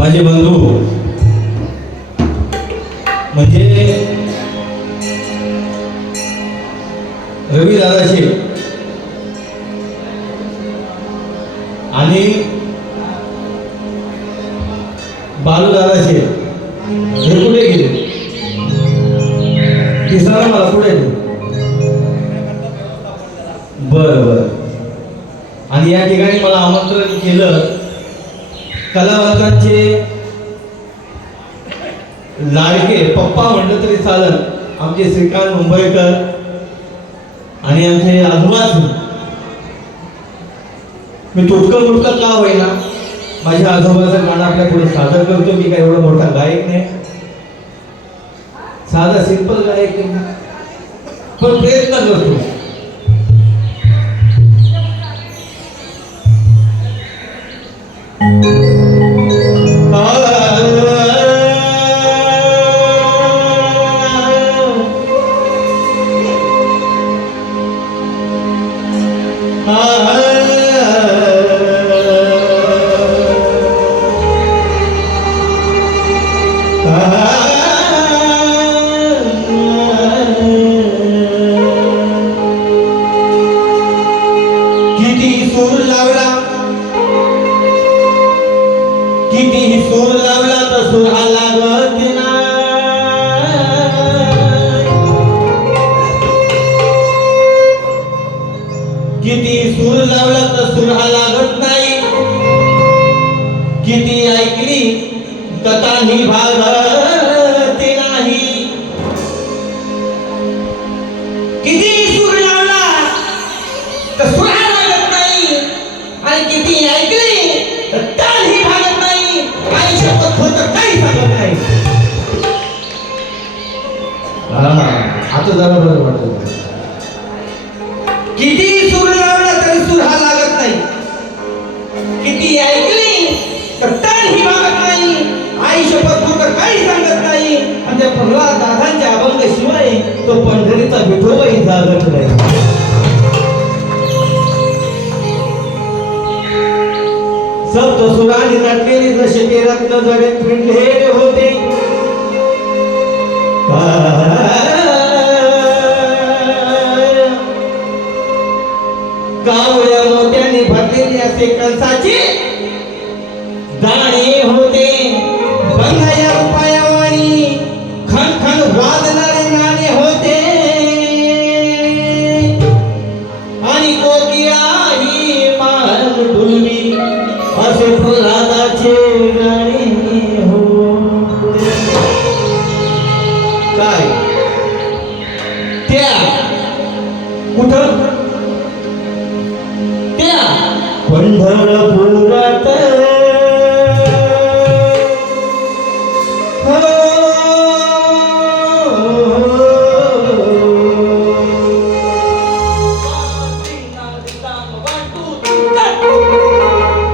माझे बंधू म्हणजे रवी दादाशे आणि बालू दादाशे हे कुठे गेले दिसणार मला कुठे बर बर आणि या ठिकाणी मला आमंत्रण केलं कलावंतांचे लाडके पप्पा म्हणलं तरी चालेल आमचे श्रीकांत मुंबईकर आणि आमचे आजोबाच मी तुटकं मुटकं का होईना माझ्या आजोबाचं गाणं आपल्या पुढे सादर करतो. मी काय एवढा मोठा गायक नाही, साधा सिंपल गायक नाही, पण प्रयत्न करतो. किती सूर लावला तर सूर हा लागत नाही. किती सूर लावला तर सूर हा लागत नाही. किती ऐकली कथा ही भागत नाही. किती सूर लावला तर सूर हा लागत नाही आणि किती ऐकली तर ताल ही भागत नाही. आयुष्य होत काही सांगत नाही. आता जरा बरं वाटत. किती सूर लावला तरी सूर हा लागत नाही. किती ऐकली तर ताल ही भागत नाही. आयुष्य होत काही सांगत नाही. आणि त्या प्रल्हाद दादांच्या अभंग शिवाय तो पंढरीचा विठोबाही जागत नाही. सप्तसुरांनी नटलेली जसे ते रत्न जगत फिरलेले होते. कावळ्या मोत्याने भरलेले असे कंसाचे दाणे होते. बंगाया रुपयावानी खण खण वाजणारे नाणे होते. आणि कोकिया ही मान डुलवी असे प्रल्हादाचे गाणे होते. काय त्या कुठं त्या पंढरपूर